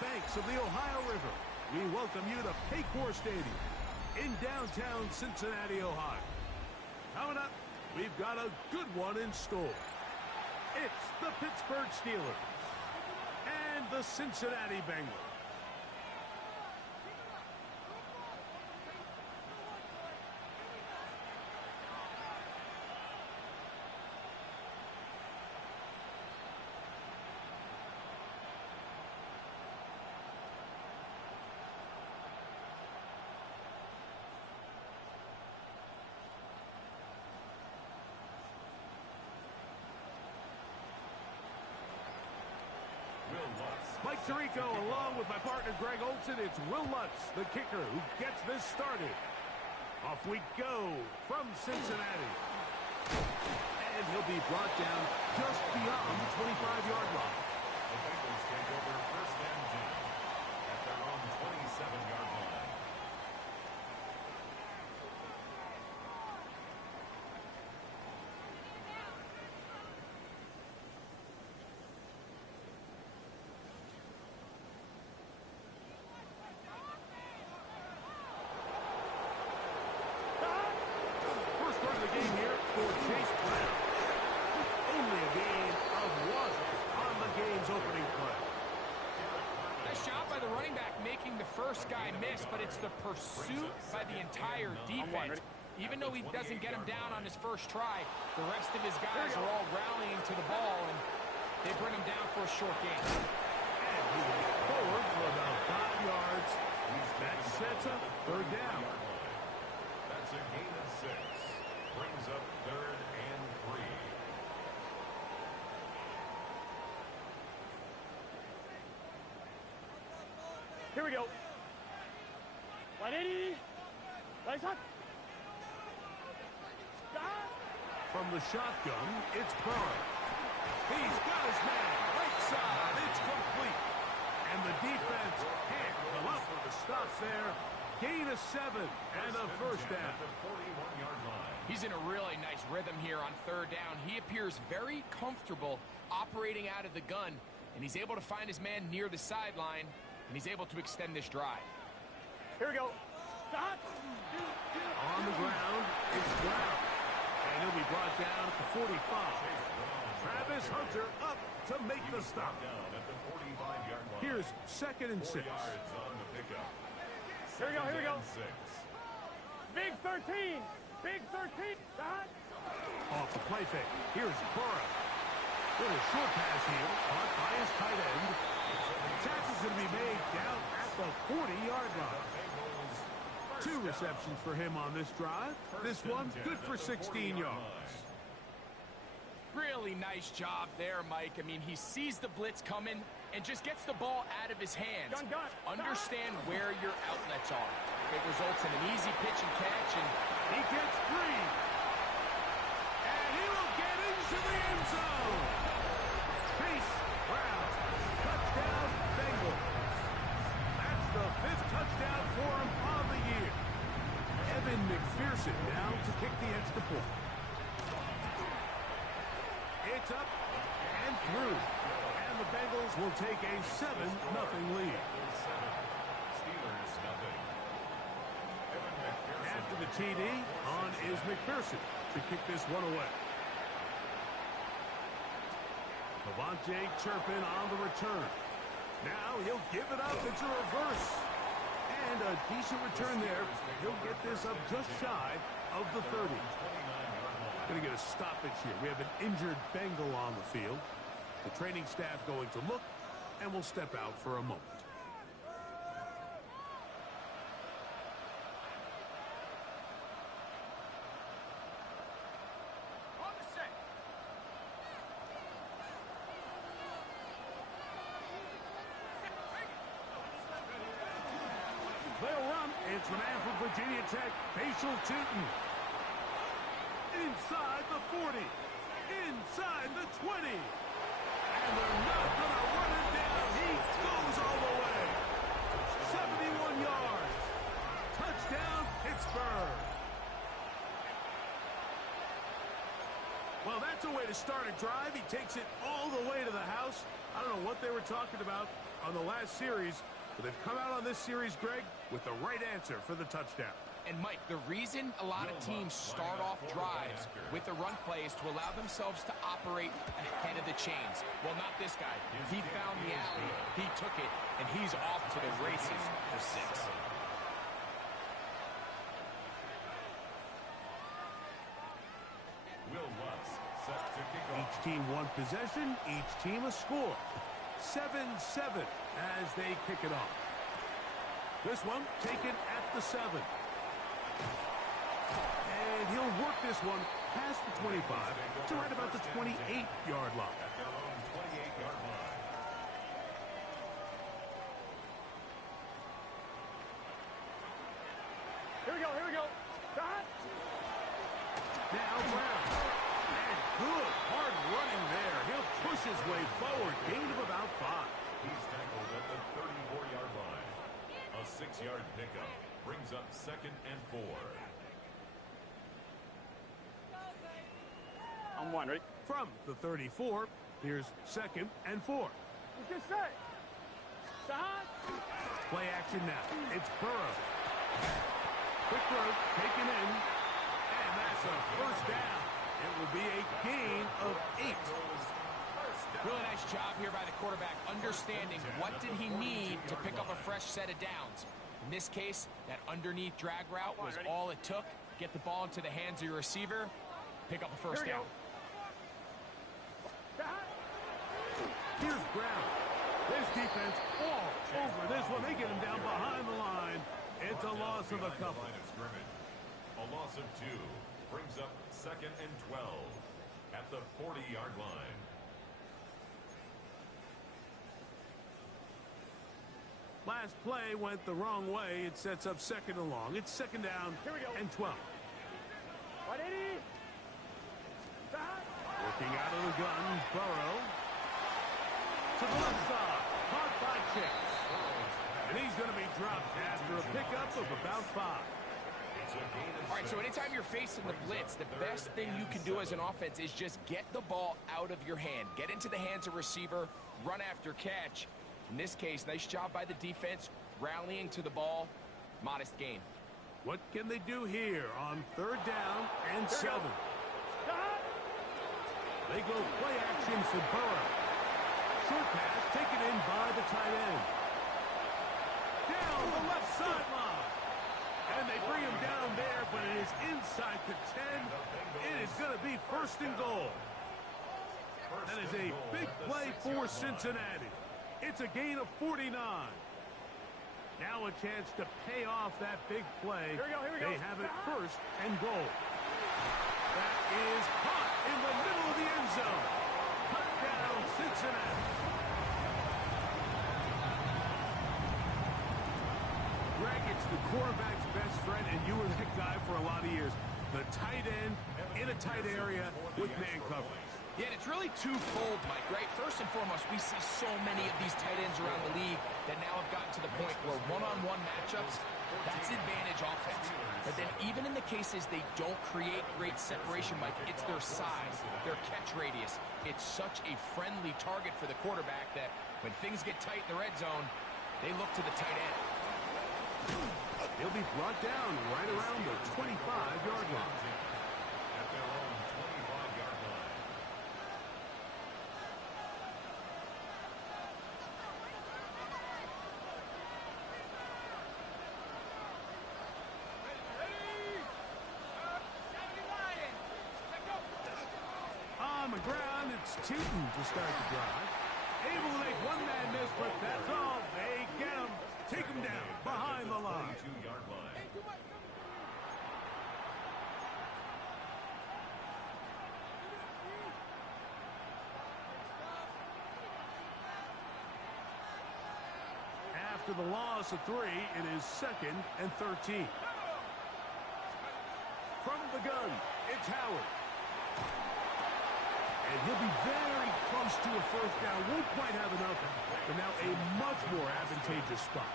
banks of the Ohio River, we welcome you to Paycor Stadium in downtown Cincinnati, Ohio. Coming up, we've got a good one in store. It's the Pittsburgh Steelers and the Cincinnati Bengals. Mike Tirico along with my partner Greg Olson. It's Will Lutz, the kicker, who gets this started. Off we go from Cincinnati. And he'll be brought down just beyond the 25-yard line. The Bengals take over first and 10 at their own 27-yard line. First guy missed, but it's the pursuit by the entire defense. Even though he doesn't get him down on his first try, the rest of his guys are all rallying to the ball, and they bring him down for a short gain. And he goes forward for about 5 yards. That sets up third down. That's a gain of 6. Brings up third and 3. Here we go. 180. Nice hot. From the shotgun, it's Burrow. He's got his man. Right side. It's complete. And the defense can't come up with the stop there. Gain of 7 and a first down. He's in a really nice rhythm here on third down. He appears very comfortable operating out of the gun, and he's able to find his man near the sideline, and he's able to extend this drive. Here we go. Stop. On the ground, it's Brown. And he'll be brought down at the 45. Travis Hunter up to make the stop. Here's 2nd and 6. Here we go, here we go. Big 13. Big 13. Stop. Off the play fake. Here's Burrow. Little short pass here, caught by his tight end. Tackle's going to be made down at the 40-yard line. 2 receptions for him on this drive. This one good for 16 yards. Really nice job there, Mike. I mean, he sees the blitz coming and just gets the ball out of his hands. Understand where your outlets are. It results in an easy pitch and catch, and he gets free. And he will get into the end zone. Chase Brown. Touchdown, Bengals. That's the 5th touchdown for him on the year. Evan McPherson now to kick the extra point. It's up and through. And the Bengals will take a 7-0 lead. After the TD, on is McPherson to kick this one away. Devontae Turpin on the return. Now he'll give it up. It's a reverse. And a decent return there. He'll get this up just shy of the 30. Going to get a stoppage here. We have an injured Bengal on the field. The training staff going to look, and we'll step out for a moment. They'll run. It's the man from Virginia Tech, Facial Tootin. Inside the 40. Inside the 20. And they're not going to run it down. He goes all the way. 71 yards. Touchdown, Pittsburgh. Well, that's a a way to start a drive. He takes it all the way to the house. I don't know what they were talking about on the last series, but they've come out on this series, Greg, with the right answer for the touchdown. And, Mike, the reason a lot of teams start off drives with the run play is to allow themselves to operate ahead of the chains. Well, not this guy. He found the alley, he took it, and he's off to the races for 6. Each team one possession, each team a score. 7-7 as they kick it off. This one taken at the 7. And he'll work this one past the 25 to right about the 28-yard line. At their own 28-yard line. Here we go, here we go. Stop. Now Brown. And good hard running there. He'll push his way forward. Gain of about 5. He's tackled at the 34-yard line. A 6-yard pickup brings up 2nd and 4. On 1, ready? From the 34, here's 2nd and 4. Let's get set. Stop. Play action now. It's Burrow. Quick throw, taken in, and that's a first down. It will be a gain of 8. Really nice job here by the quarterback, understanding what did he need to pick up a fresh set of downs. In this case, that underneath drag route was all it took. Get the ball into the hands of your receiver, pick up a first down. Here's Brown. This defense all over this one. They get him down behind the line. It's a loss of a couple. A loss of 2 brings up 2nd and 12 at the 40-yard line. Last play went the wrong way. It sets up 2nd and long. It's 2nd down and 12. 180. Stop. Working out of the gun, Burrow. To the left side. Caught by Chase. And he's going to be dropped after a pickup of about 5. All right, so anytime you're facing the blitz, the best thing you can do as an offense is just get the ball out of your hand. Get into the hands of receiver, run after catch. In this case, nice job by the defense, rallying to the ball. Modest gain. What can they do here on 3rd down and 7? They go play action for Burrow. Short pass taken in by the tight end. Down the left sideline. And they bring him down there, but it is inside the 10. It is going to be 1st and goal. That is a big play for Cincinnati. It's a gain of 49. Now a chance to pay off that big play. Here we go. They have it 1st and goal. That is caught in the middle of the end zone. Touchdown, Cincinnati. Greg, it's the quarterback's best friend, and you were that guy for a lot of years. The tight end in a tight area with man coverage. Yeah, and it's really twofold, Mike, right? First and foremost, we see so many of these tight ends around the league that now have gotten to the point where one-on-one matchups, that's advantage offense. But then even in the cases they don't create great separation, Mike, it's their size, their catch radius. It's such a friendly target for the quarterback that when things get tight in the red zone, they look to the tight end. He'll be brought down right around the 25-yard line. At their own 25-yard line. On the ground, it's Tootin to start the drive. Able to make one man miss, but that's all. They get him. Take him down behind the line. 22-yard line. After the loss of 3, it is 2nd and 13. From the gun, it's Howard. And he'll be very close to a first down. Won't quite have enough, but now a much more advantageous spot.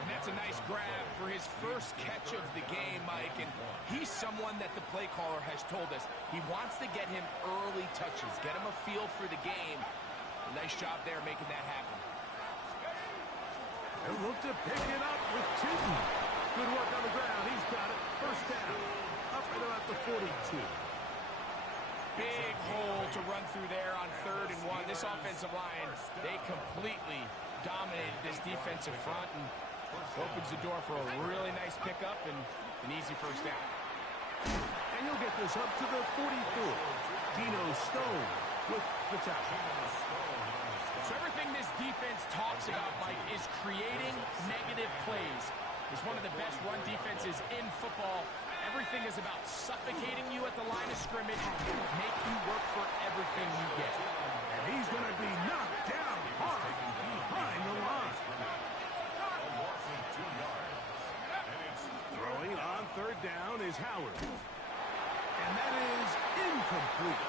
And that's a nice grab for his first catch of the game. Mike, and he's someone that the play caller has told us he wants to get him early touches, get him a feel for the game. Nice job there making that happen. He'll look to pick it up with Tinton. Good work on the ground. He's got it. First down. Up at about the 42. Big hole to run through there on 3rd and 1. This offensive line, they completely dominated this defensive front and opens the door for a really nice pickup and an easy first down. And you'll get this up to the 44. Dino Stone with the tackle. So everything this defense talks about, Mike, is creating negative plays. It's one of the best run defenses in football. Everything is about suffocating you at the line of scrimmage, make you work for everything you get. And he's going to be knocked down hard behind the line. Throwing on 3rd down is Howard. And that is incomplete.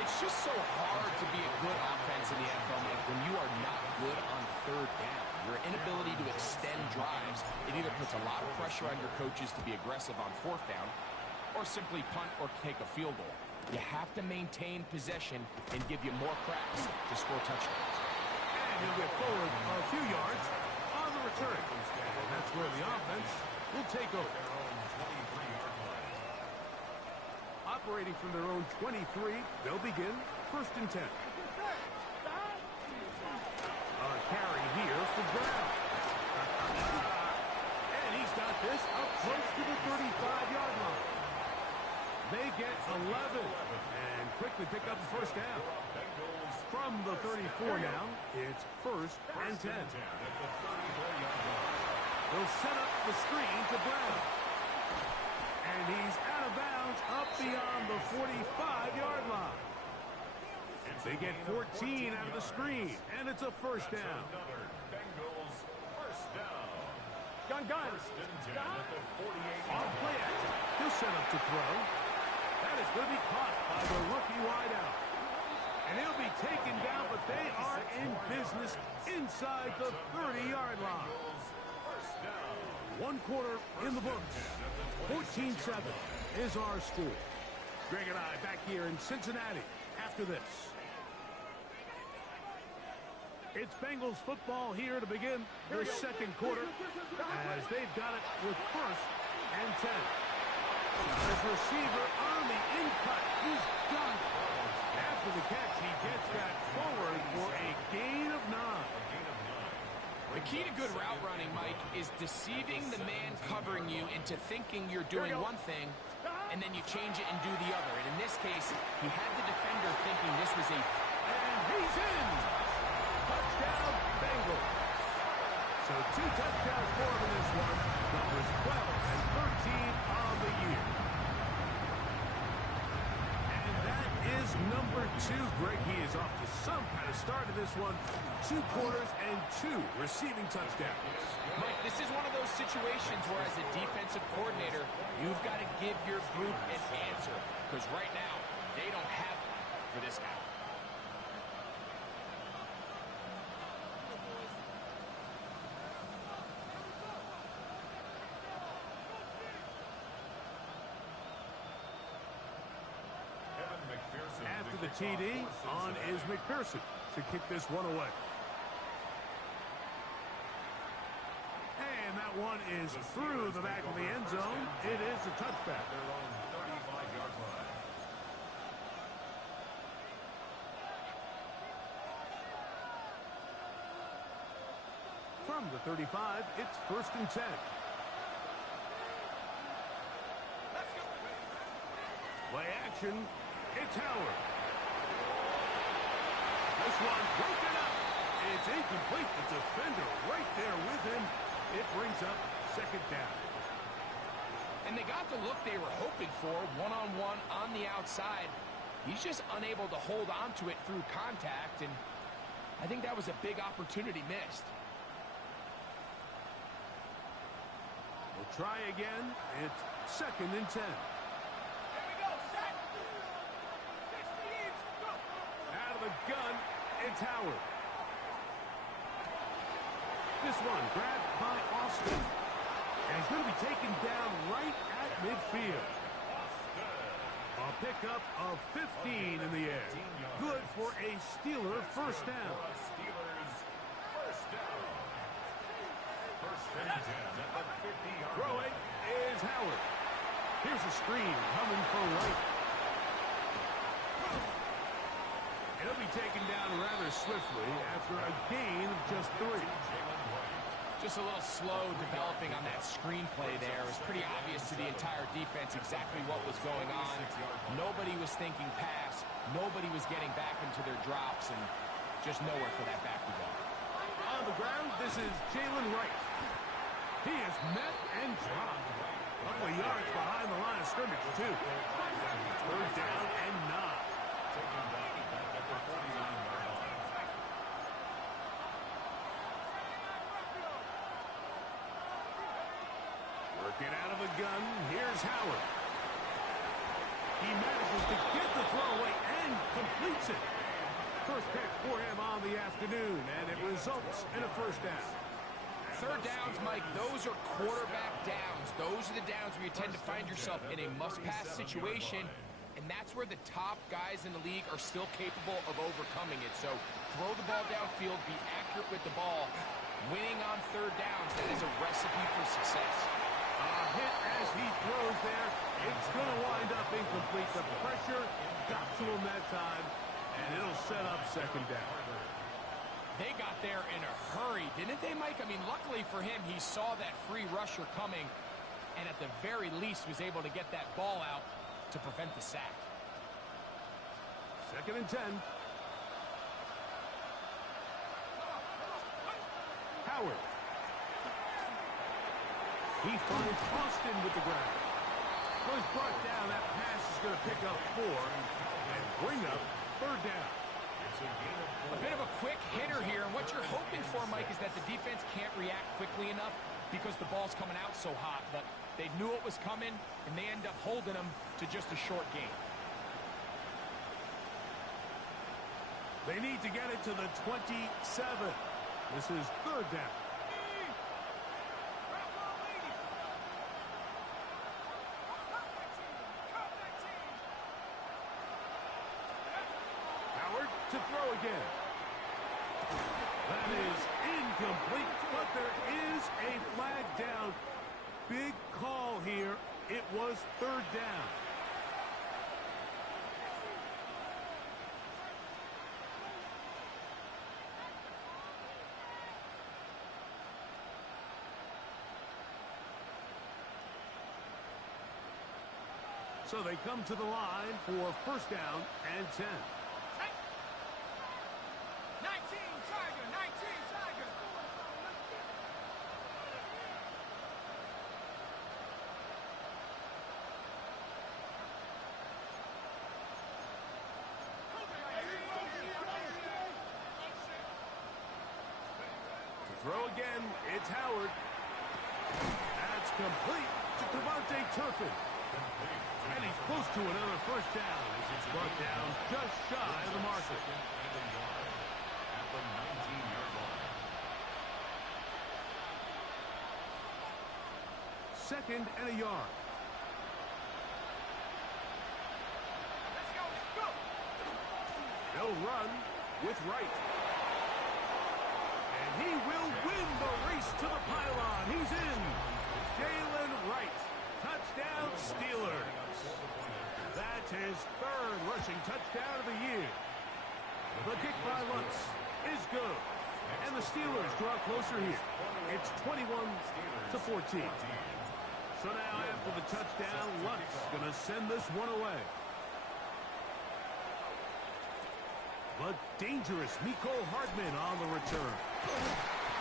It's just so hard to be a good offense in the NFL, Mike, when you are not good on 3rd down. Your inability to extend drives, it either puts a lot of pressure on your coaches to be aggressive on 4th down or simply punt or take a field goal. You have to maintain possession and give you more cracks to score touchdowns. And he'll get forward a few yards on the return. And that's where the offense will take over. Operating from their own 23, they'll begin 1st and 10. A carry here for Brown. And he's got this up close to the 35-yard line. They get 11 and quickly pick up the first down. From the 34 now, it's 1st and 10. They'll set up the screen to Brown. And he's out of bounds up beyond the 45-yard line. They get 14 out of the screen, and it's a first down. Bengals first down. Gun. Off play action. He'll set up to throw. That is going to be caught by the rookie wideout. And he'll be taken down, but they are in business inside the 30-yard line. 1 quarter in the books. 14-7 is our score. Greg and I back here in Cincinnati after this. It's Bengals football here to begin the 2nd quarter as they've got it with 1st and 10. His receiver on the in-cut. He's got it. After the catch, he gets that forward for a gain of 9. The key to good route running, Mike, is deceiving the man covering you into thinking you're doing one thing, and then you change it and do the other. And in this case, he had the defender thinking this was a... And he's in! Touchdown, Bengals. So 2 touchdowns for him in this one. Numbers 12 and 13 on the year. And that is number 2. Greg, he is off to some kind of start in this one. 2 quarters and 2 receiving touchdowns. Mike, this is one of those situations where as a defensive coordinator, you've got to give your group an answer. Because right now, they don't have one for this guy. After the TD, on is McPherson to kick this one away. And that one is through the back of the end zone. It is a touchback. From the 35, it's 1st and 10. Play action. It's Howard. This one broken up. It's incomplete. The defender right there with him. It brings up 2nd down. And they got the look they were hoping for, one-on-one on the outside. He's just unable to hold on to it through contact, and I think that was a big opportunity missed. We'll try again. It's 2nd and 10. Out of the gun, it's Howard. This one grabbed by Austin. And he's going to be taken down right at field. A pickup of 15 in the air. Good for a Steeler first down. Steelers first down. First and 10 at the 50-yard line. Throwing is Howard. Here's a screen coming for White. He'll be taken down rather swiftly after a gain of just 3. Just a little slow developing on that screenplay there. It was pretty obvious to the entire defense exactly what was going on. Nobody was thinking pass. Nobody was getting back into their drops, and just nowhere for that back to go. On the ground, this is Jalen Wright. He is met and dropped. A couple of yards behind the line of scrimmage, too. Third down and 9. Working out of a gun, here's Howard. He manages to get the throw away and completes it. First catch for him on the afternoon, and it results in a first down. Third downs, Mike, those are quarterback downs. Those are the downs where you tend to find yourself in a must-pass situation, and that's where the top guys in the league are still capable of overcoming it. So throw the ball downfield, be accurate with the ball. Winning on third downs, that is a recipe for success. A hit as he throws there. It's going to wind up incomplete. The pressure got to him that time, and it'll set up second down. They got there in a hurry, didn't they, Mike? I mean, luckily for him, he saw that free rusher coming, and at the very least was able to get that ball out to prevent the sack. Second and 10. Howard. He finds Austin with the ground. Was brought down. That pass is going to pick up 4 and bring up third down. A bit of a quick hitter here, and what you're hoping for, Mike, is that the defense can't react quickly enough because the ball's coming out so hot. But they knew it was coming, and they end up holding them to just a short gain. They need to get it to the 27. This is third down. Howard to throw again. That is incomplete, but there is a flag down. Big call here. It was third down. So they come to the line for first down and 10. 19, Tiger, 19, Tiger. To throw again, it's Howard. That's complete to Devontae Turpin. And he's close to another first down as it's brought down just shy of the marker. At the 19-yard line. Second and a yard. Let's go, let's go. They'll run with Wright. And he will win the race to the pylon. He's in. Jalen Wright. Touchdown, Steelers. That's his third rushing touchdown of the year. The kick by Lutz is good. And the Steelers draw closer here. It's 21-14. So now after the touchdown, Lutz going to send this one away. But dangerous Miko Hardman on the return.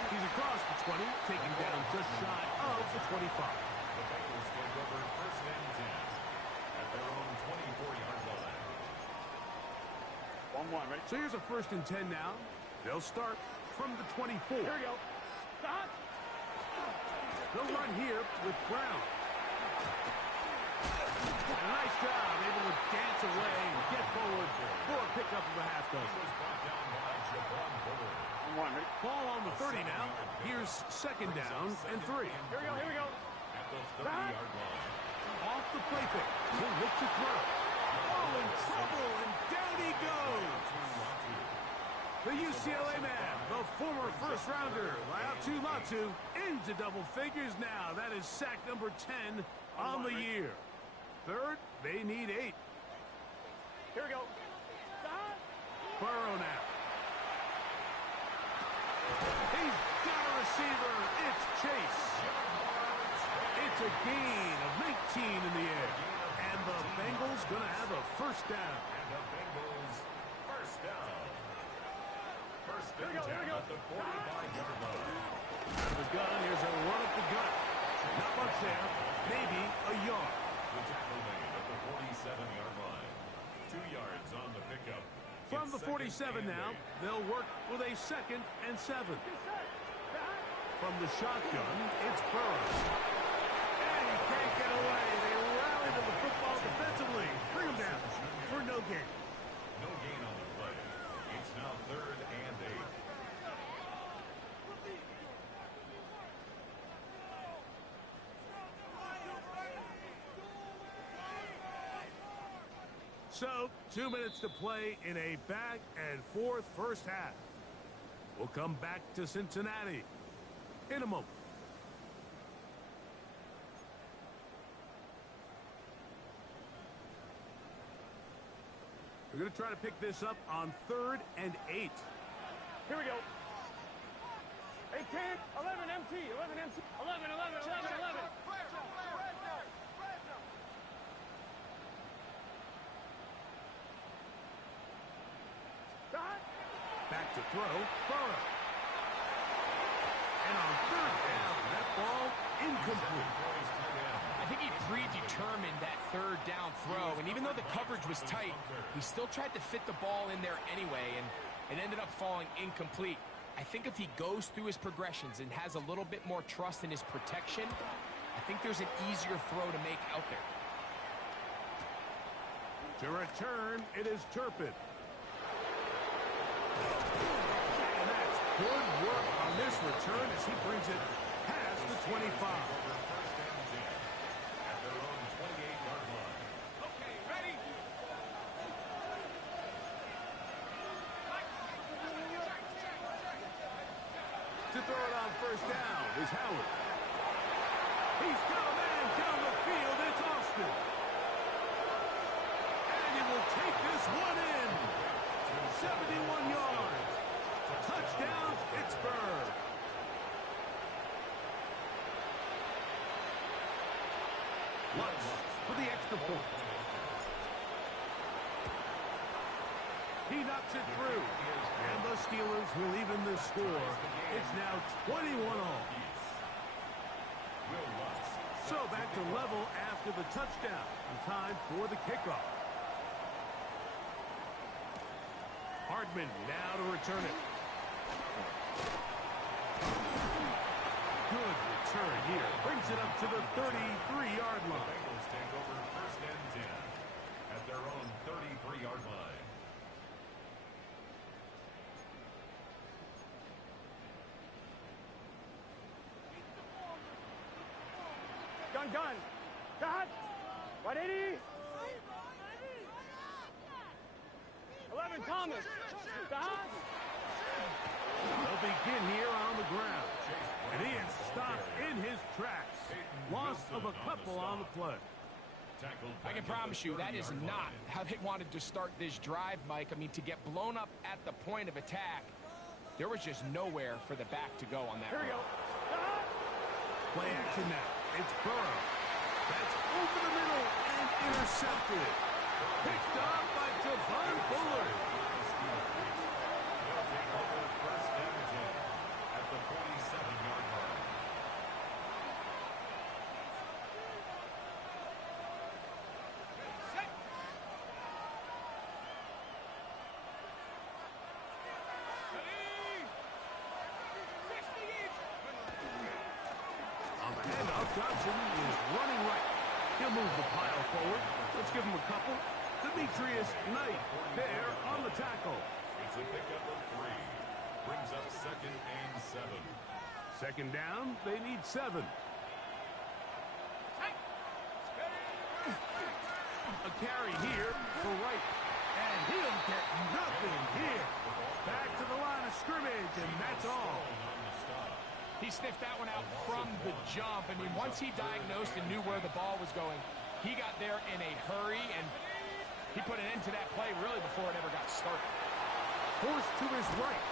He's across the 20, taken down just shy of the 25. The Bengals take over first and 10 at their own 24-yard line. 1-1, ready? So here's a first and 10 now. They'll start from the 24. Here we go. Stop. They'll run here with Brown. And a nice job, able to dance away and get forward for a pickup of a half dozen. Brought down by Javon Bullard. 1-1, ready? Ball on the 30 now. Here's second down and 3. Here we go, here we go. At the 30-yard line. Off the play fake. He'll look to throw. Oh, in trouble, and down he goes. The UCLA man, the former first-rounder, Laiatu Latu, into double figures now. That is sack number 10 on the year. Third, they need 8. Here we go. Burrow now. He's got a receiver. It's Chase. It's a gain of 19 in the air. And the Bengals going to have a first down. And the Bengals first down. First and 10 at the 45-yard line. Out of the gun, here's a run up the gut. Not much there. Maybe a yard. The tackle made at the 47-yard line. 2 yards on the pickup. From the 47 now, they'll work with a 2nd and 7. From the shotgun, it's Burrow. And he can't get away. They rally to the football defensively. Bring him down for no gain. No gain on the play. It's now 3rd and 8. So, 2 minutes to play in a back and forth first half. We'll come back to Cincinnati in a moment. We're going to try to pick this up on 3rd and 8. Here we go. 18, 11 MT, 11 MT, 11, 11, 11, 11. Back to throw, Burrow. And on 3rd down, that ball incomplete. I think he predetermined that 3rd down throw, and even though the coverage was tight, he still tried to fit the ball in there anyway, and it ended up falling incomplete. I think if he goes through his progressions and has a little bit more trust in his protection, I think there's an easier throw to make out there. To return, it is Turpin. And that's good work on this return as he brings it past the 25. At their own 28-yard line. Okay, ready? To throw it on 1st down is Howard. He's got a man down the field. It's Austin. And he will take this one in. 71 yards. Touchdown, Pittsburgh. Lutz for the extra point. He knocks it through. And the Steelers will even the score. It's now 21 all. So back to level after the touchdown. And time for the kickoff. Hardman now to return it. Good return here. Brings it up to the 33-yard line. Bengals take over 1st and 10 at their own 33-yard line. Gun. Got. 180. 11 Thomas. Got. They'll begin here on the ground. And he is stopped in his tracks. Loss of a couple on the play. I can promise you that is not how they wanted to start this drive, Mike. I mean, to get blown up at the point of attack, there was just nowhere for the back to go on that. Here we go. Play action now. It's Burrow. That's over the middle and intercepted. Picked off by Javon Bullard. They'll take over 1st and 10 at the 47-yard line. On the handoff, Johnson is running right. He'll move the pile forward. Let's give him a couple. Demetrius Knight there on the tackle. It's a pickup of 3. Brings up 2nd and 7. 2nd down, they need 7. A carry here for Wright. And he'll get nothing here. Back to the line of scrimmage, and that's all. He sniffed that one out from the jump. I mean, once he diagnosed and knew where the ball was going, he got there in a hurry, and he put an end to that play really before it ever got started. Forced to his right.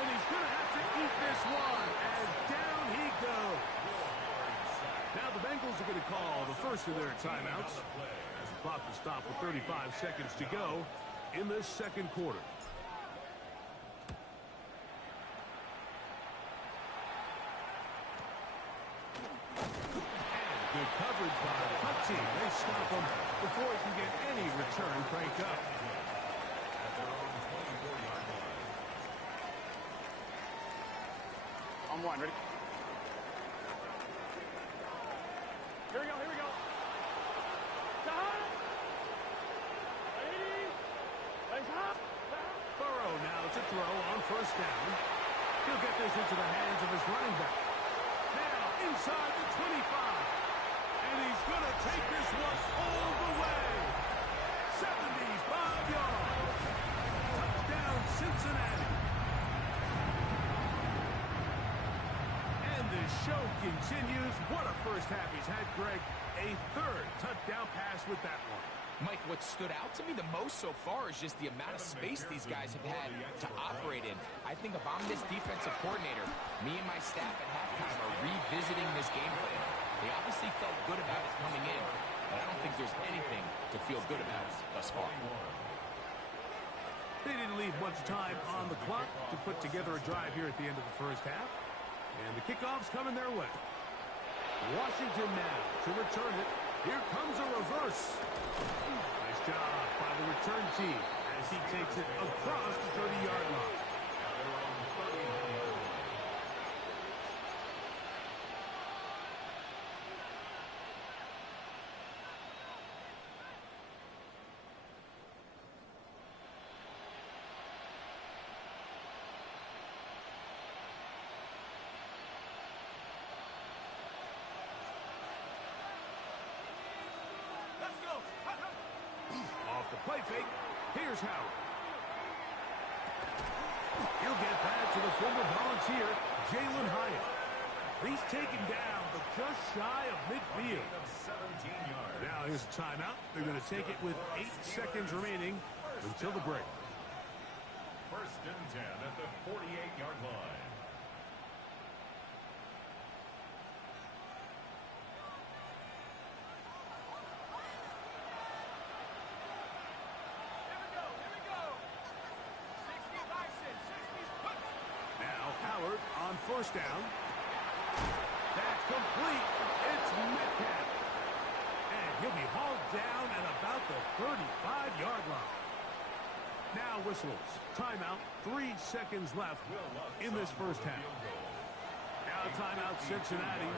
And he's going to have to eat this one as down he goes. Now the Bengals are going to call the first of their timeouts as the clock will stop with 35 seconds to go in this second quarter. Good coverage by the punt team. They stop him before he can get any return cranked up. At their own 24-yard line. On one, ready? Here we go, here we go. Time. Ready. Let's hop. Burrow now to throw on first down. He'll get this into the hands of his running back. Now inside the 25. And he's going to take this one all the way. 75 yards. Touchdown, Cincinnati. And the show continues. What a first half he's had, Greg. A third touchdown pass with that one. Mike, what stood out to me the most so far is just the amount of space these guys have had to operate in. I think if I'm this defensive coordinator, me and my staff at halftime are revisiting this game plan. They obviously felt good about it coming in, but I don't think there's anything to feel good about thus far. They didn't leave much time on the clock to put together a drive here at the end of the first half. And the kickoff's coming their way. Washington now to return it. Here comes a reverse. Nice job by the return team as he takes it across the 30-yard line. Off the play fake, here's Howard. He'll get that to the former Volunteer, Jalen Hyatt. He's taken down, but just shy of midfield. 17 yards. Now here's a timeout. They're going to take it with 8 seconds remaining until the break. First and 10 at the 48-yard line. Howard on first down. That's complete. It's Metcalf. And he'll be hauled down at about the 35-yard line. Now whistles. Timeout. 3 seconds left in this first half. Now timeout Cincinnati.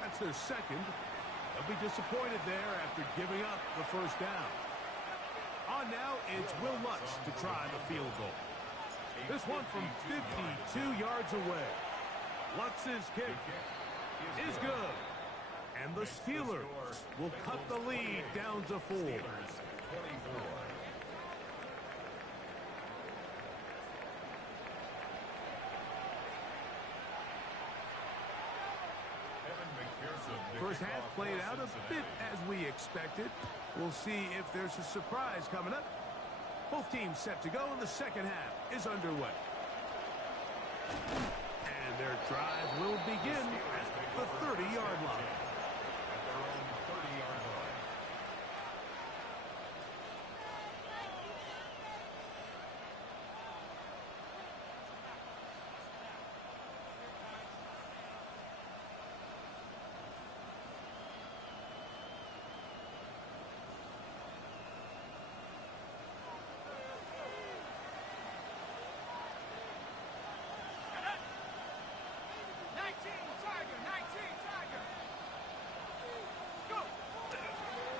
That's their second. They'll be disappointed there after giving up the first down. On now, it's Will Lutz to try the field goal. This one from 52 yards away. Lutz's kick is good. And the Steelers will cut the lead down to 4. First half played out a bit as we expected. We'll see if there's a surprise coming up. Both teams set to go, and the second half is underway. And their drive will begin at the 30-yard line. At their own 30-yard line.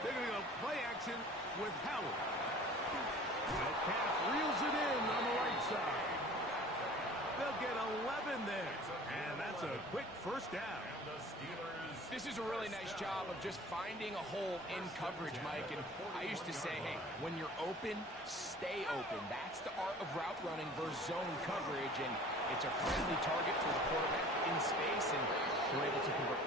They're going to go play action with Howard. Metcalf reels it in on the right side. They'll get 11 there. And that's a quick first down. This is a really nice job of just finding a hole in coverage, Mike. And I used to say, hey, when you're open, stay open. That's the art of route running versus zone coverage. And it's a friendly target for the quarterback in space, and they're able to convert.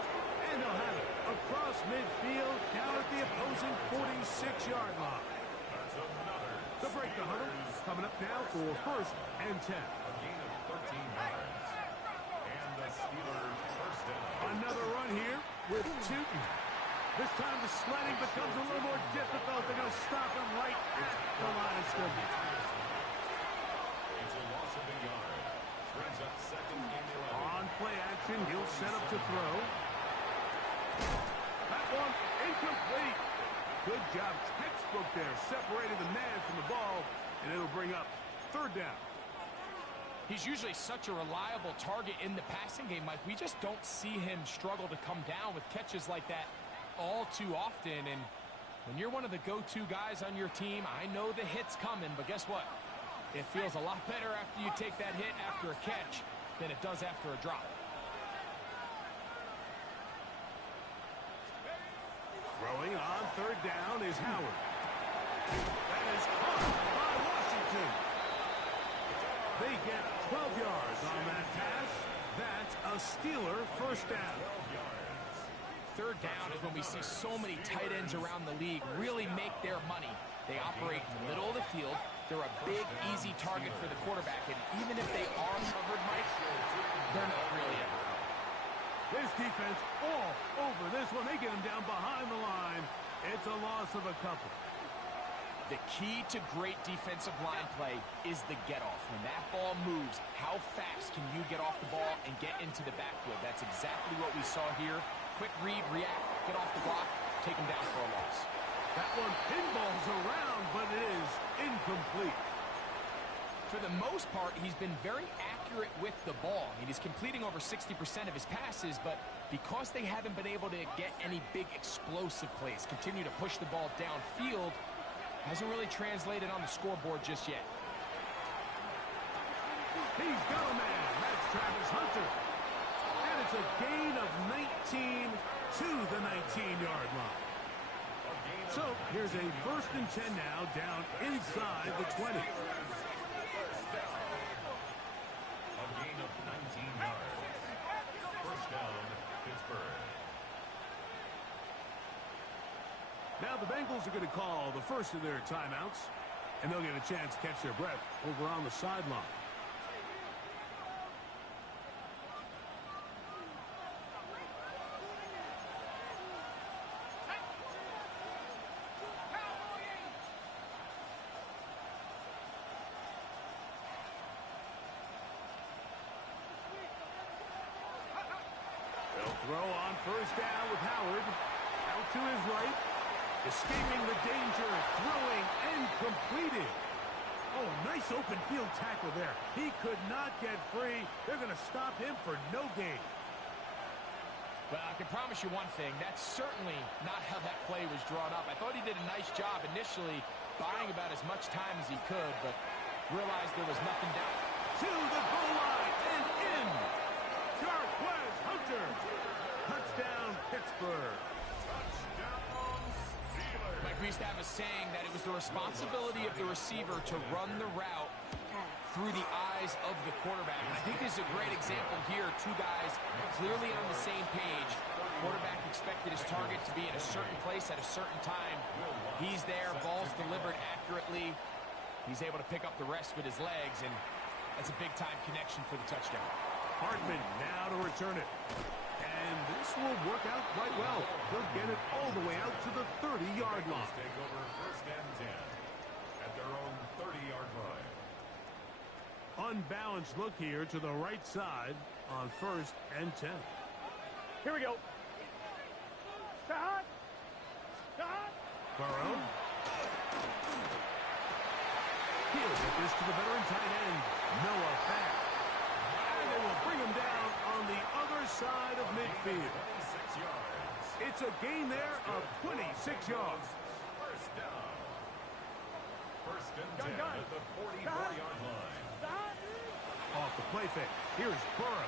And they'll have it across midfield, down at the opposing 46-yard line. The break the huddle coming up now for first and 10. A gain of 13 yards. And the Steelers first down. Another run here with Tootin. This time the sledding becomes a little more difficult. They're going to stop him right at the line of scrimmage. It's a loss of a yard. Brings up second and 11. On play action, he'll set up to throw. That one incomplete. Good job, textbook there, separated the man from the ball, and it'll bring up third down. He's usually such a reliable target in the passing game, Mike. We just don't see him struggle to come down with catches like that all too often. And when you're one of the go-to guys on your team, I know the hit's coming, but guess what? It feels a lot better after you take that hit after a catch than it does after a drop. Throwing on third down is Howard. That is caught by Washington. They get 12 yards on that pass. That's a Steeler first down. Third down is when we see so many tight ends around the league really make their money. They operate in the middle of the field. They're a big, easy target for the quarterback. And even if they are covered, Mike, they're not really ever covered. This defense all over this one. They get him down behind the line. It's a loss of a couple. The key to great defensive line play is the get-off. When that ball moves, how fast can you get off the ball and get into the backfield? That's exactly what we saw here. Quick read, react, get off the block, take him down for a loss. That one pinballs around, but it is incomplete. For the most part, he's been very accurate with the ball. I mean, he's completing over 60% of his passes, but because they haven't been able to get any big explosive plays, continue to push the ball downfield, hasn't really translated on the scoreboard just yet. He's got a man. That's Travis Hunter. And it's a gain of 19 to the 19-yard line. So here's a first and 10 now, down inside the 20. A gain of 19 yards. First down, Pittsburgh. Now the Bengals are going to call the first of their timeouts, and they'll get a chance to catch their breath over on the sideline. They'll throw on first down with Howard. Out to his right. Escaping the danger, throwing and completing. Oh, nice open field tackle there. He could not get free. They're going to stop him for no gain. Well, I can promise you one thing. That's certainly not how that play was drawn up. I thought he did a nice job initially buying about as much time as he could, but realized there was nothing down. To the goal line and in. Jarquez Hunter. Touchdown, Pittsburgh. Like we used to have a saying that it was the responsibility of the receiver to run the route through the eyes of the quarterback. And I think this is a great example here. Two guys clearly on the same page. Quarterback expected his target to be in a certain place at a certain time. He's there, ball's delivered accurately. He's able to pick up the rest with his legs, and that's a big-time connection for the touchdown. Hartman now to return it. And this will work out quite well. They'll get it all the way out to the 30-yard line. Take over first and 10 at their own 30-yard line. Unbalanced look here to the right side on first and 10. Here we go. Stop. Stop. Burrow. He'll get this to the veteran tight end, Noah Fant. And they will bring him down on the other side of midfield. 26 yards. It's a gain there of 26 yards. First down. First and 10 at the 44-yard line. Off the play fake. Here's Burrow.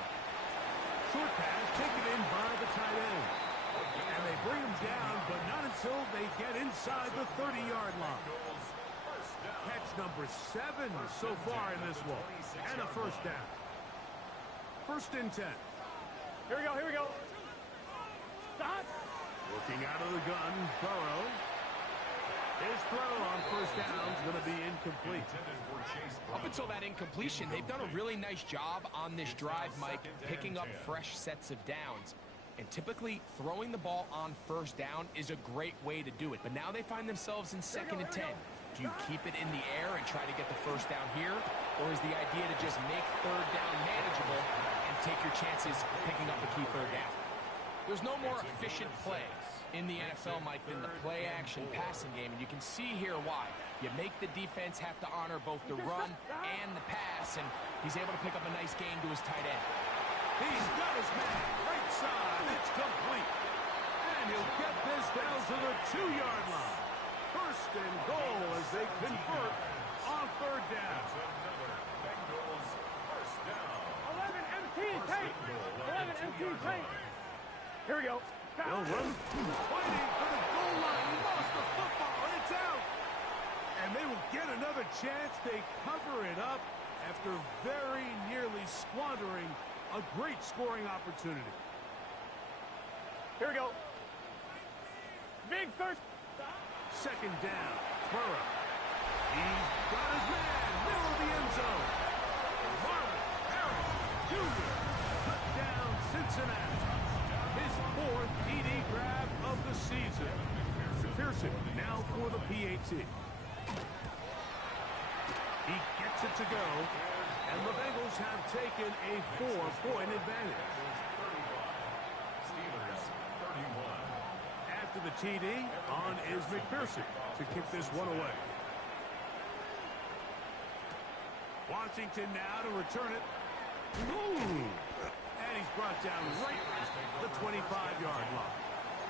Short pass taken in by the tight end. And they bring him down, but not until they get inside the 30-yard line. Catch number 7 so far in this one. And a first down. First and 10. Here we go, here we go. Stop. Looking out of the gun, Burrow. His throw on first down is going to be incomplete. Up until that incompletion, they've done a really nice job on this drive, Mike, picking up fresh sets of downs. And typically, throwing the ball on first down is a great way to do it. But now they find themselves in second and 10. Do you keep it in the air and try to get the first down here? Or is the idea to just make third down manageable and take your chances picking up a key third down? There's no more efficient play in the NFL, Mike, than the play-action passing game, and you can see here why. You make the defense have to honor both the run and the pass, and he's able to pick up a nice gain to his tight end. He's got his man right side. It's complete. And he'll get this down to the 2-yard line. First and goal as they convert on third down. Bengals first down. 11 MT tape. 11 MT tape. Here we go. They'll run, fighting for the goal line. He lost the football. It's out. And they will get another chance. They cover it up after very nearly squandering a great scoring opportunity. Here we go. Big first. Second down. Burrow. He's got his man. Middle of the end zone. Marvin Harris Jr. Touchdown, Cincinnati. His 4th TD grab of the season. Pearson now for the PAT. He gets it to go, and the Bengals have taken a 4-point advantage. Steelers 31. After the TD, on is McPherson to kick this one away. Washington now to return it. Ooh. And he's brought down right at the 25-yard line.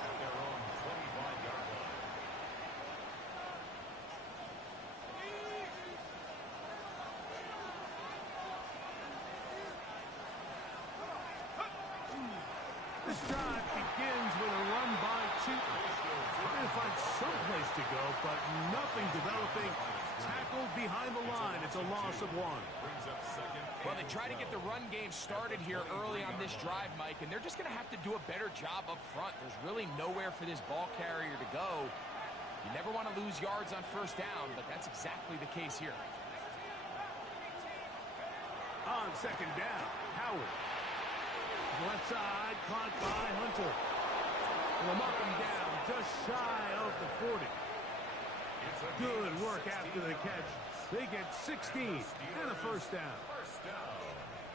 At their own 25-yard line. This drive begins with a run by Cheatham. Trying to find some place to go, but nothing developing. Tackled behind the line. It's a loss of 1. Brings up second. Well, they try to get the run game started here early on this drive, Mike, and they're just going to have to do a better job up front. There's really nowhere for this ball carrier to go. You never want to lose yards on first down, but that's exactly the case here. On second down, Howard. Left side, caught by Hunter. Will mark him down just shy of the 40. Good work after the catch. They get 16 and a first down.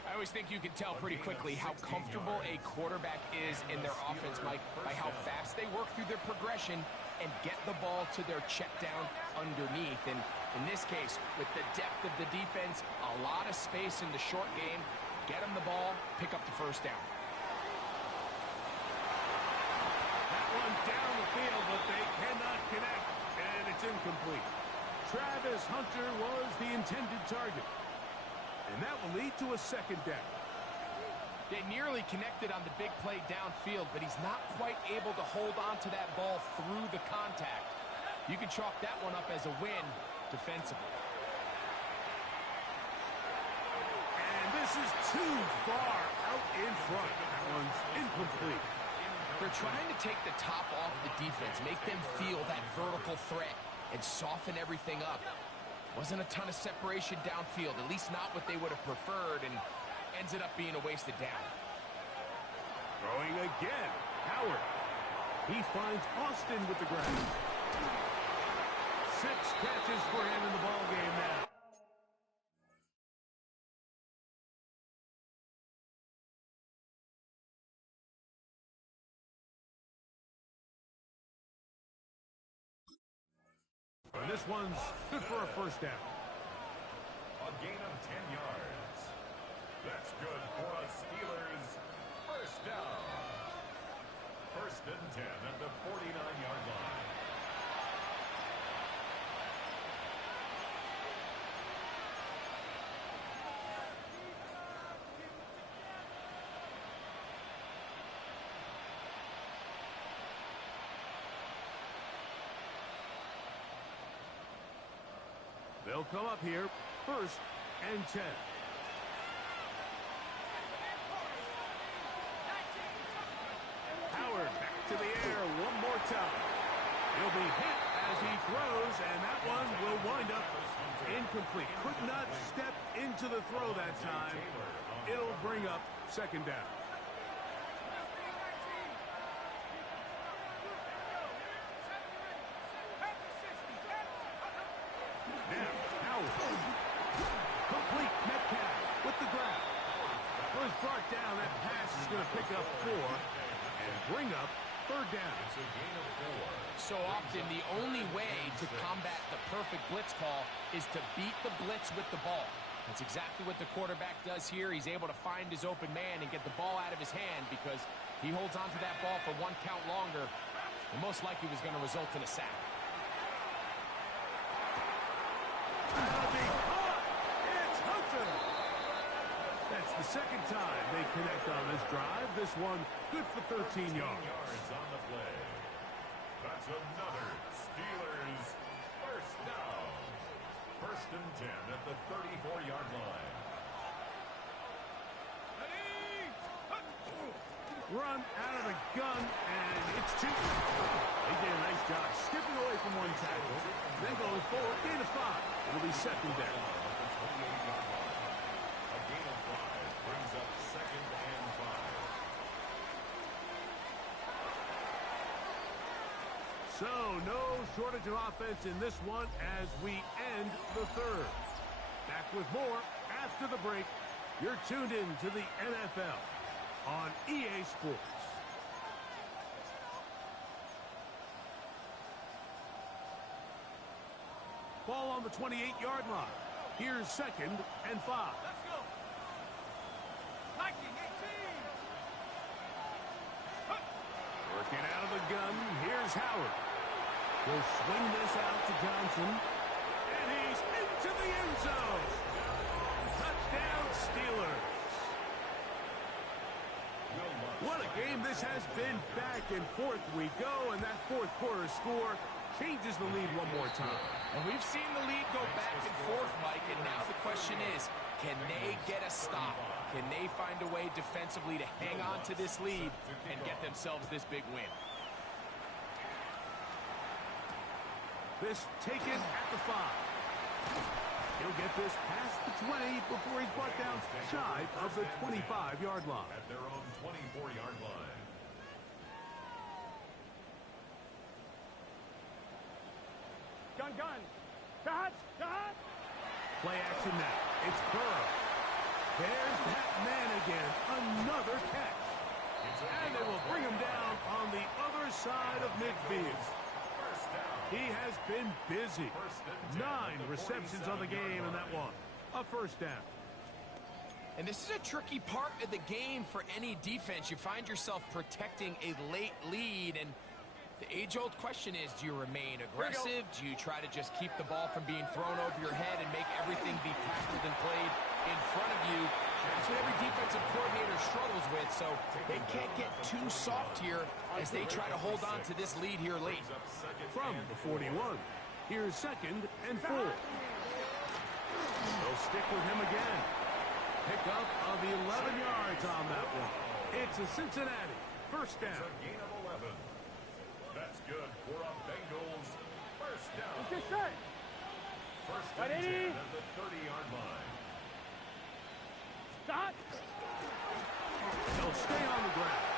I always think you can tell pretty quickly how comfortable a quarterback is in their offense, Mike, by how fast they work through their progression and get the ball to their check down underneath. And in this case, with the depth of the defense, a lot of space in the short game, get them the ball, pick up the first down. That one down the field, but they cannot connect, and it's incomplete. Travis Hunter was the intended target, and that will lead to a second down. They nearly connected on the big play downfield, but he's not quite able to hold on to that ball through the contact. You can chalk that one up as a win defensively. And this is too far out in front. That one's incomplete. They're trying to take the top off the defense, make them feel that vertical threat, and soften everything up. Wasn't a ton of separation downfield, at least not what they would have preferred, and ends it up being a wasted down. Throwing again. Howard. He finds Austin with the grab. 6 catches for him in the ballgame now. And this one's good for a first down. A gain of 10 yards. That's good for a Steelers first down. First and 10 at the 49-yard line. They'll come up here, 1st and 10. Howard back to the air one more time. He'll be hit as he throws, and that one will wind up incomplete. Could not step into the throw that time. It'll bring up 2nd down. Now, Howard. Complete. Metcalf with the grab. Was brought down. That pass is going to pick up 4 and bring up 3rd down. It's a gain of 4. So often, the only way to combat the perfect blitz call is to beat the blitz with the ball. That's exactly what the quarterback does here. He's able to find his open man and get the ball out of his hand because he holds on to that ball for 1 count longer, and most likely was going to result in a sack. That'll be caught. It's Hunter. That's the 2nd time they connect on this drive. This one good for 13 yards. On the play. That's another Steelers 1st down. 1st and 10 at the 34-yard line. Run out of the gun, and it's 2. They did a nice job skipping away from 1 tackle, then going forward, gain of 5. It'll be 2nd down. A gain of 5 brings up 2nd and 5. So, no shortage of offense in this one as we end the 3rd. Back with more after the break. You're tuned in to the NFL on EA Sports. Ball on the 28-yard line. Here's 2nd and 5. Let's go. Viking 18. Working out of the gun. Here's Howard. He'll swing this out to Johnson. And he's into the end zone. Touchdown, Steelers. What a game this has been. Back and forth we go, and that 4th quarter score changes the lead one more time. And we've seen the lead go back and forth, Mike, and now the question is, can they get a stop? Can they find a way defensively to hang on to this lead and get themselves this big win? This taken at the 5. He'll get this past the 20 before he's brought down shy of the 25-yard line. At their own 24-yard line. Gun. Dodge. Play action now. It's Burrow. There's that man again. Another catch. And they will bring him down on the other side of midfield. He has been busy. 9 receptions on the game in that one. A 1st down. And this is a tricky part of the game for any defense. You find yourself protecting a late lead, and the age-old question is, do you remain aggressive? Do you try to just keep the ball from being thrown over your head and make everything be tackled and played in front of you? That's what every defensive coordinator struggles with, so they can't get too soft here as they try to hold on to this lead here late. From the 41, here's 2nd and 4. They'll stick with him again. Pick up of 11 yards on that one. It's a Cincinnati 1st down. It's a gain of 11. That's good for a Bengals 1st down. Let's get set. 1st and 10 at the 30-yard line. Stop. They'll stay on the ground.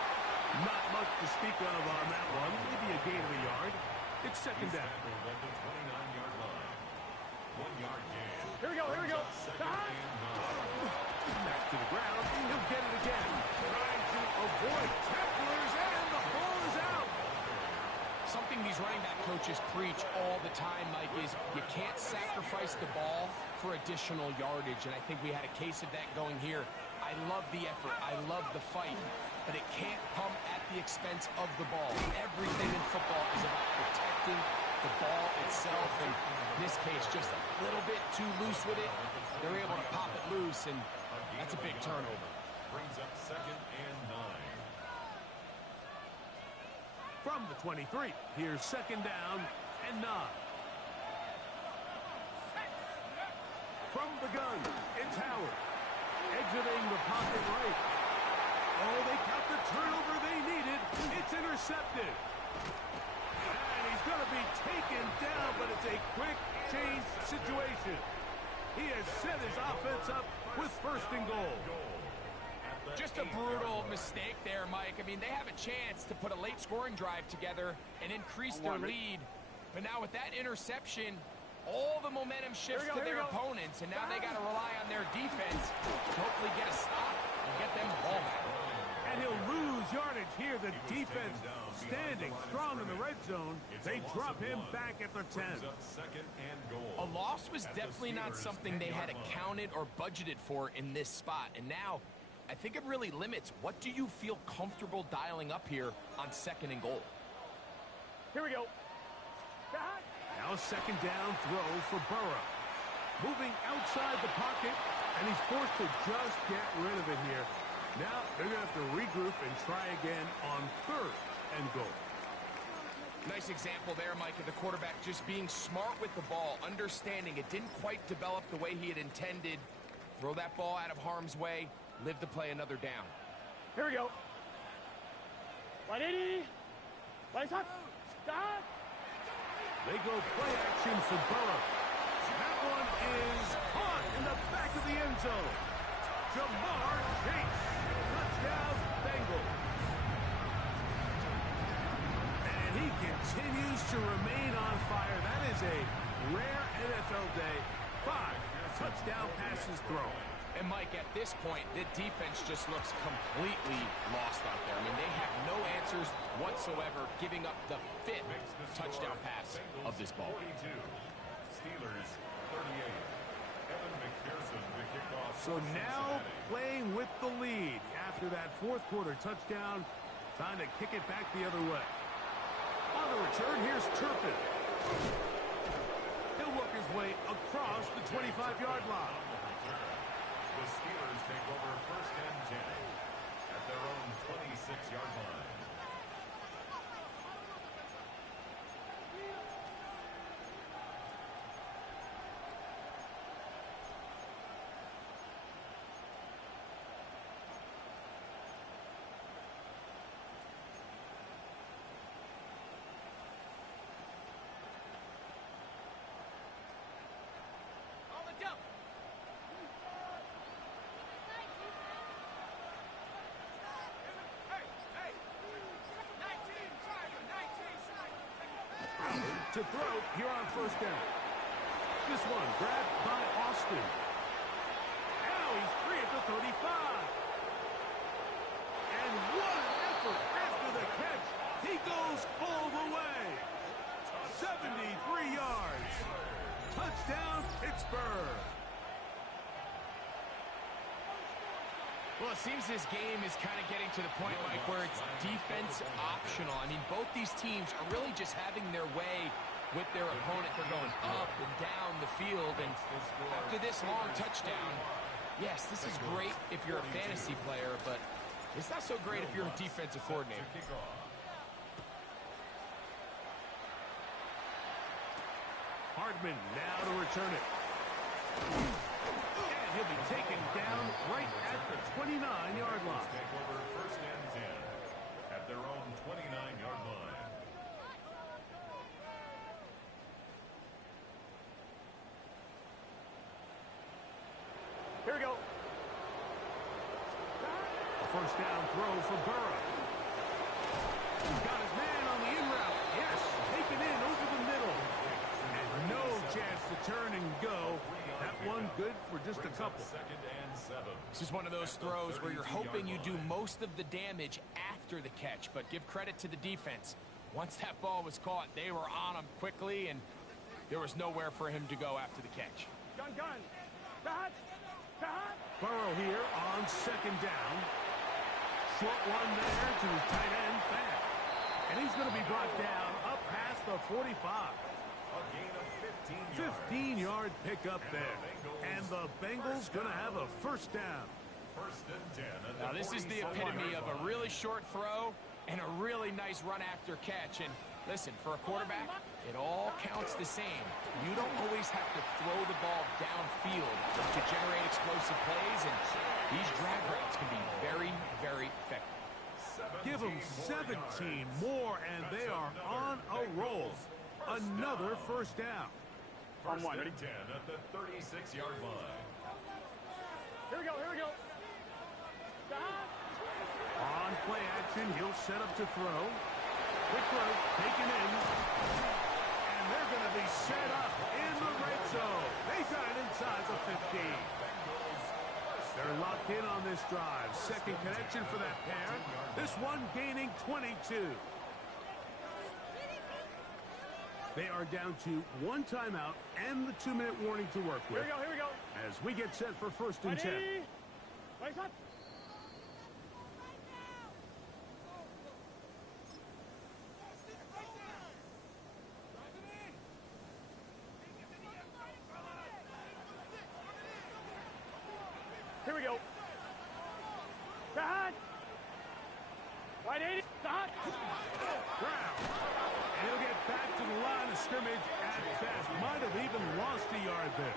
Not much to speak of on that one. Maybe a gain of a yard. It's 2nd down. At the 29-yard line. 1-yard gain. Here we go. Stop. Back to the ground. He'll get it again. Trying to avoid tacklers, and the ball is out. Something these running back coaches preach all the time, Mike, is you can't sacrifice the ball for additional yardage, and I think we had a case of that going here. I love the effort. I love the fight, but it can't come at the expense of the ball. Everything in football is about protecting the ball itself, and in this case, just a little bit too loose with it. They're able to pop it loose, and that's a big turnover. Brings up 2nd and 9. From the 23, here's 2nd down and 9. from the gun. It's Howard. Exiting the pocket right. Oh, they got the turnover they needed. It's intercepted. And he's going to be taken down, but it's a quick change situation. He has set his offense up with first and goal. Just a brutal mistake there, Mike. I mean, they have a chance to put a late scoring drive together and increase their lead. But now with that interception, all the momentum shifts to their opponents, and now they got to rely on their defense to hopefully get a stop and get them the ball back. And he'll lose yardage here. The defense standing strong in the red zone. They drop him back at the 10. A loss was definitely not something they had accounted or budgeted for in this spot. And now, I think it really limits what do you feel comfortable dialing up here on second and goal. Here we go. Now a second down throw for Burrow. Moving outside the pocket, and he's forced to just get rid of it here. Now they're going to have to regroup and try again on third and goal. Nice example there, Mike, of the quarterback just being smart with the ball, understanding it didn't quite develop the way he had intended. Throw that ball out of harm's way, live to play another down. Here we go. 180. Lights up. Stop. They go play action for Burrow. That one is caught in the back of the end zone. Jamar Chase. Touchdown, Bengals. And he continues to remain on fire. That is a rare NFL day. 5 touchdown passes thrown. And, Mike, at this point, the defense just looks completely lost out there. I mean, they have no answers whatsoever, giving up the 5th touchdown pass of this ball. Steelers 38. Evan McPherson, the kickoff. So now playing with the lead after that fourth quarter touchdown, trying to kick it back the other way. On the return, here's Turpin. He'll work his way across the 25-yard line. The Steelers take over first and 10 at their own 26-yard line. To throw here on first down. This one grabbed by Austin. Now he's free at the 35. And what an effort after the catch. He goes all the way. 73 yards. Touchdown, Pittsburgh. Well, it seems this game is kind of getting to the point, Mike, where it's defense optional. I mean, both these teams are really just having their way with their opponent. They're going up and down the field, and after this long touchdown, yes, this is great if you're a fantasy player, but it's not so great if you're a defensive coordinator. Hardman now to return it. And he'll be taken down right at the 29-yard line. Take over first and 10 at their own 29-yard line. Here we go. A first down throw for Burrow. He's got his man on the in route. Yes, taken in over the middle. And no chance to turn and go. That one good for just a couple. Second and 7. This is one of those throws where you're hoping you do most of the damage after the catch, but give credit to the defense. Once that ball was caught, they were on him quickly, and there was nowhere for him to go after the catch. Gun. Cut. Burrow here on second down. Short one there to his tight end, Fant. And he's going to be brought down up past the 45. A gain of 15 yards. 15-yard pickup there. And the Bengals going to have a first down. First and 10 at the Now, this is the epitome of a really short throw and a really nice run after catch. And Listen, for a quarterback, it all counts the same. You don't always have to throw the ball downfield to generate explosive plays, and these drag routes can be very, very effective. Give them 17 more, and they are on a roll. Another first down. First and 10 at the 36-yard line. Here we go, here we go. On play action, he'll set up to throw. Quick throw, taken in. And they're going to be set up in the red zone. They got it inside the 15. They're locked in on this drive. Second connection for that pair. This one gaining 22. They are down to one timeout and the 2-minute warning to work with. Here we go. As we get set for first and 10. Right up. Here we go. Dot. Wide 80. Dot. Brown. And he'll get back to the line of scrimmage at best. Might have even lost a yard there.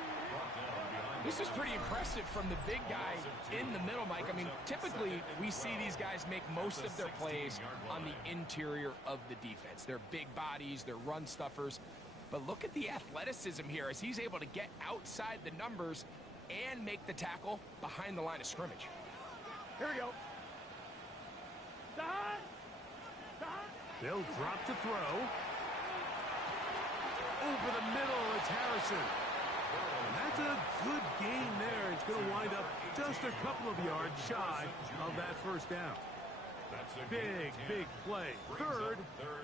This is pretty impressive from the big guy in the middle, Mike. I mean, typically we see these guys make most of their plays on the interior of the defense. They're big bodies, they're run stuffers. But look at the athleticism here as he's able to get outside the numbers and make the tackle behind the line of scrimmage. Here we go. Dot. Dot. They'll drop to throw. Over the middle, it's Harrison. And that's a good gain there. It's going to wind up just a couple of yards shy of that first down. Big play. Third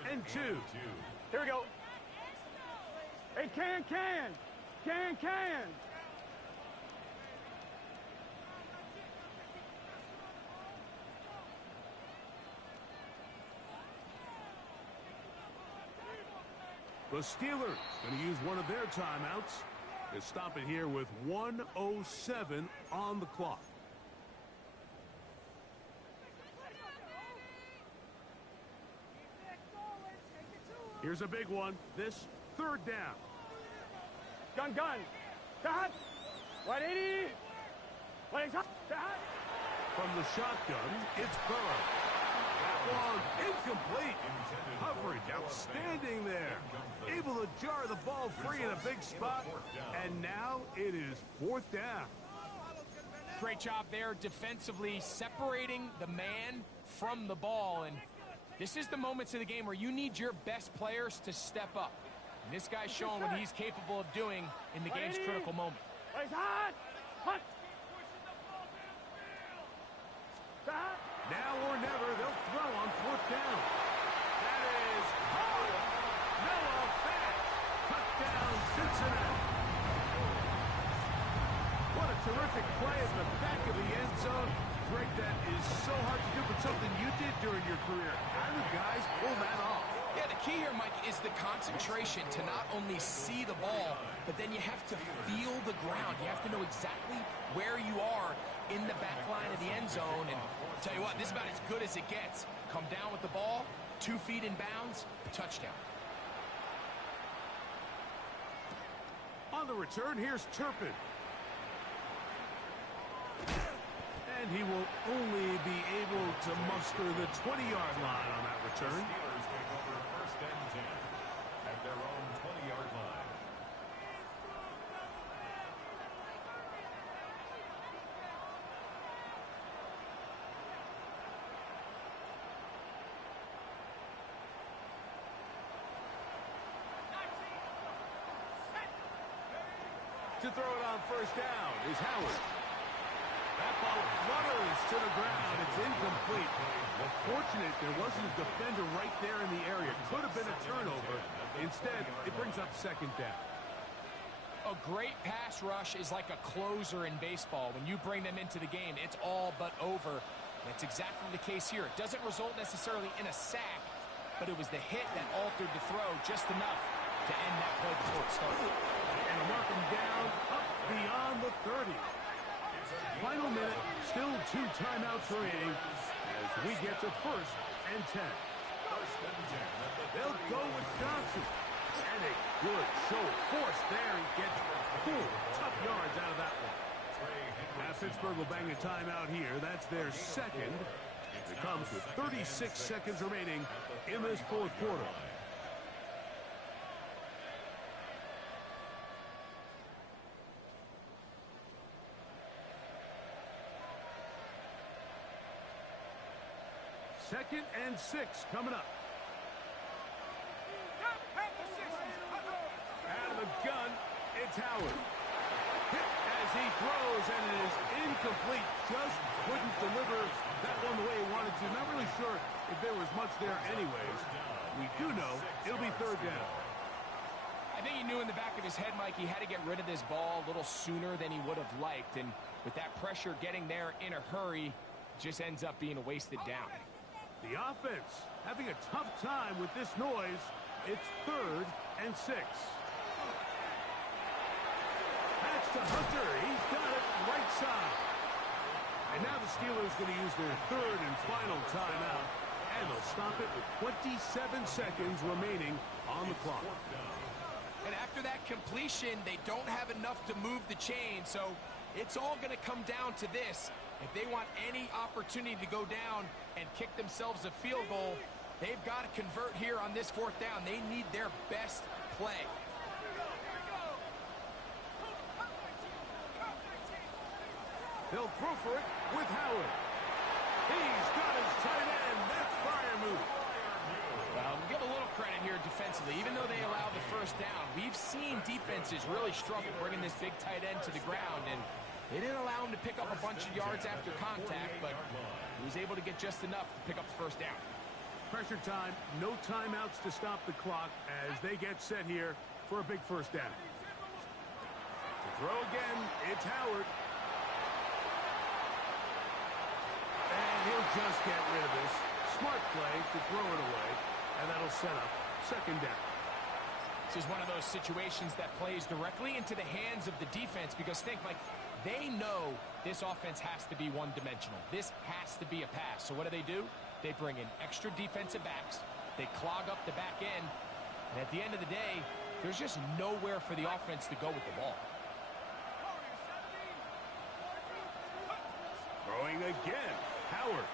and 2. Here we go. Hey, can. The Steelers going to use one of their timeouts to stop it here with 1:07 on the clock. Here's a big one. This third down. Gun. Dot. Wide 80. Wide top. Dot. From the shotgun, it's Burrow. That one incomplete. Coverage outstanding there. Able to jar the ball free in a big spot. And now it is fourth down. Great job there defensively separating the man from the ball. And this is the moments of the game where you need your best players to step up. And this guy's showing what he's capable of doing in the game's critical moment. Hot. Dot. Now or never, they'll throw on fourth down. That is Noah Fant. Touchdown, Cincinnati. What a terrific play at the back of the end zone. Greg, that is so hard to do, but something you did during your career. How do guys pull that off? Yeah, the key here, Mike, is the concentration to not only see the ball, but then you have to feel the ground. You have to know exactly where you are in the back line of the end zone. And tell you what, this is about as good as it gets. Come down with the ball, 2 feet in bounds, touchdown. On the return, here's Turpin. And he will only be able to muster the 20-yard line on that return. Steelers take over first and 10 at their own 20-yard line. To throw it on first down is Howard. That ball flutters to the ground. It's incomplete. Well, fortunate there wasn't a defender right there in the area. Could have been a turnover. Instead, it brings up second down. A great pass rush is like a closer in baseball. When you bring them into the game, it's all but over. That's exactly the case here. It doesn't result necessarily in a sack, but it was the hit that altered the throw just enough to end that play before it started. And mark him down up beyond the 30. Final minute, still 2 timeouts remaining as we get to first and 10. First and 10 at the They'll go Wisconsin. And a good show of force there. He gets 4 tough yards out of that one. Now Pittsburgh will bang a timeout here. That's their second. It comes with 36 seconds remaining in this fourth quarter. Second and 6 coming up. Out of the gun, it's Howard. Hit as he throws, and it is incomplete. Just couldn't deliver that one the way he wanted to. Not really sure if there was much there anyways. We do know it'll be third down. I think he knew in the back of his head, Mike, he had to get rid of this ball a little sooner than he would have liked. And with that pressure getting there in a hurry, it just ends up being a wasted down. The offense having a tough time with this noise. It's third and 6. That's to Hunter. He's got it right side. And now the Steelers going to use their third and final timeout. And they'll stop it with 27 seconds remaining on the clock. And after that completion, they don't have enough to move the chain. So it's all going to come down to this. If they want any opportunity to go down and kick themselves a field goal, they've got to convert here on this fourth down. They need their best play. They'll throw for it with Howard. He's got his tight end. That's fire move. Well, we'll give a little credit here defensively. Even though they allow the first down, we've seen defenses really struggle bringing this big tight end to the ground, and they didn't allow him to pick up a bunch of yards after contact, but he was able to get just enough to pick up the first down. Pressure time, no timeouts to stop the clock as they get set here for a big first down. To throw again, it's Howard. And he'll just get rid of this. Smart play to throw it away, and that'll set up second down. This is one of those situations that plays directly into the hands of the defense because think, Mike, they know this offense has to be one-dimensional. This has to be a pass. So what do? They bring in extra defensive backs. They clog up the back end. And at the end of the day, there's just nowhere for the offense to go with the ball. Throwing again, Howard.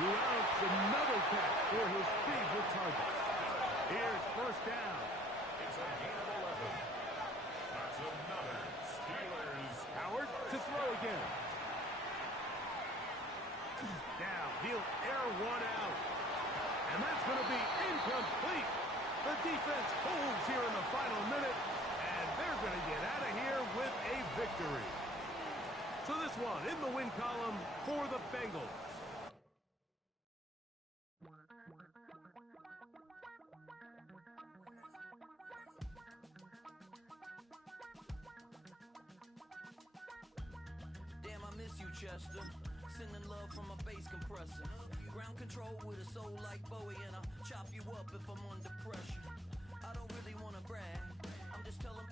Who outs another catch for his favorite target. Here's first down. It's a gain of 11. That's another Steelers. Howard to throw again. Now he'll air one out. And that's going to be incomplete. The defense holds here in the final minute. And they're going to get out of here with a victory. So this one in the win column for the Bengals. Damn, I miss you, Chester. Sending love from a bass compressor. Ground control with a soul like Bowie, and I'll chop you up if I'm under pressure. I don't really want to brag. I'm just telling